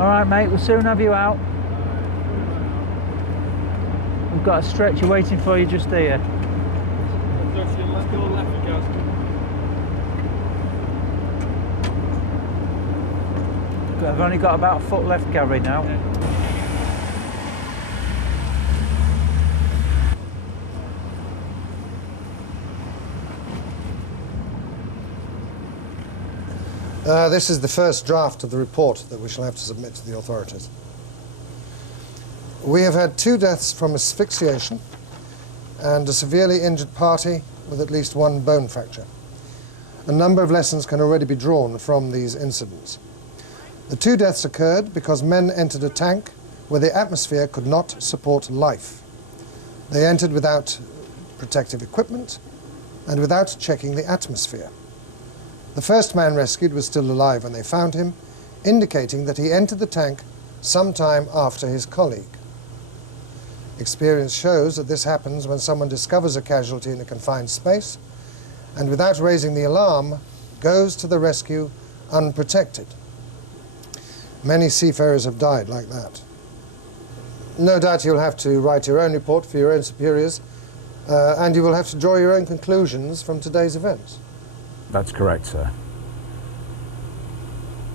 All right, mate, we'll soon have you out. We've got a stretcher waiting for you just here. I've only got about a foot left, Gary, now. This is the first draft of the report that we shall have to submit to the authorities. We have had 2 deaths from asphyxiation and a severely injured party with at least 1 bone fracture. A number of lessons can already be drawn from these incidents. The 2 deaths occurred because men entered a tank where the atmosphere could not support life. They entered without protective equipment and without checking the atmosphere. The first man rescued was still alive when they found him, indicating that he entered the tank sometime after his colleague. Experience shows that this happens when someone discovers a casualty in a confined space and without raising the alarm goes to the rescue unprotected. Many seafarers have died like that. No doubt you'll have to write your own report for your own superiors and you will have to draw your own conclusions from today's events. That's correct, sir.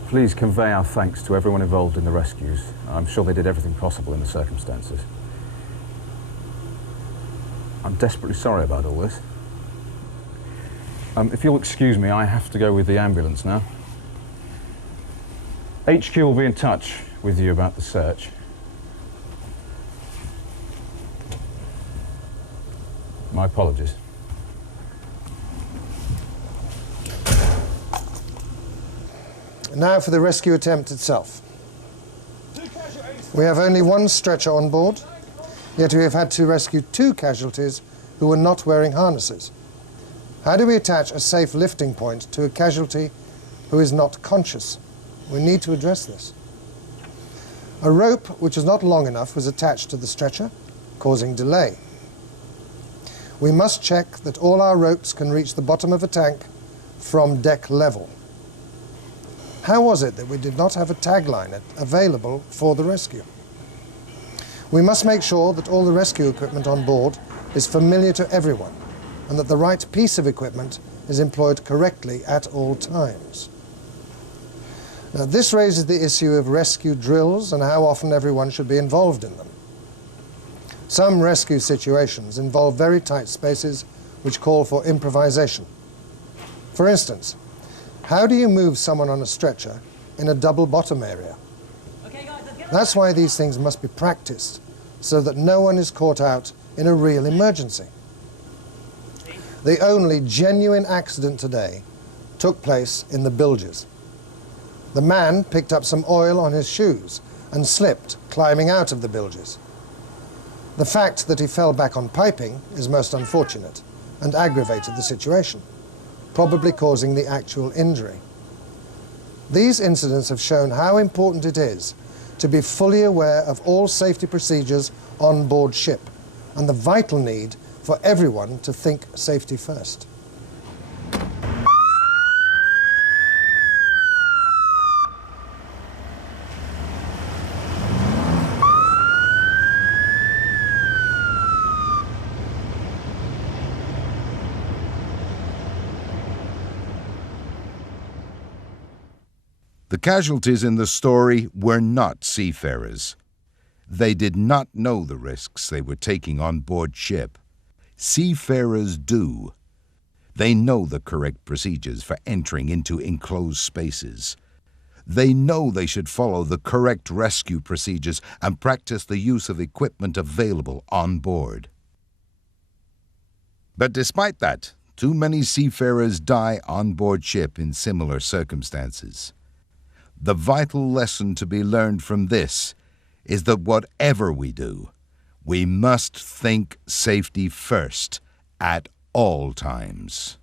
Please convey our thanks to everyone involved in the rescues. I'm sure they did everything possible in the circumstances. I'm desperately sorry about all this. If you'll excuse me, I have to go with the ambulance now. HQ will be in touch with you about the search. My apologies. Now for the rescue attempt itself. We have only 1 stretcher on board, yet we have had to rescue 2 casualties who were not wearing harnesses. How do we attach a safe lifting point to a casualty who is not conscious? We need to address this. A rope which was not long enough was attached to the stretcher, causing delay. We must check that all our ropes can reach the bottom of a tank from deck level. How was it that we did not have a tagline available for the rescue? We must make sure that all the rescue equipment on board is familiar to everyone and that the right piece of equipment is employed correctly at all times. Now, this raises the issue of rescue drills and how often everyone should be involved in them. Some rescue situations involve very tight spaces which call for improvisation. For instance, how do you move someone on a stretcher in a double bottom area? Okay, guys, let's get That's why these things must be practiced so that no one is caught out in a real emergency. The only genuine accident today took place in the bilges. The man picked up some oil on his shoes and slipped, climbing out of the bilges. The fact that he fell back on piping is most unfortunate and aggravated the situation, probably causing the actual injury. These incidents have shown how important it is to be fully aware of all safety procedures on board ship and the vital need for everyone to think safety first. The casualties in the story were not seafarers. They did not know the risks they were taking on board ship. Seafarers do. They know the correct procedures for entering into enclosed spaces. They know they should follow the correct rescue procedures and practice the use of equipment available on board. But despite that, too many seafarers die on board ship in similar circumstances. The vital lesson to be learned from this is that whatever we do, we must think safety first at all times.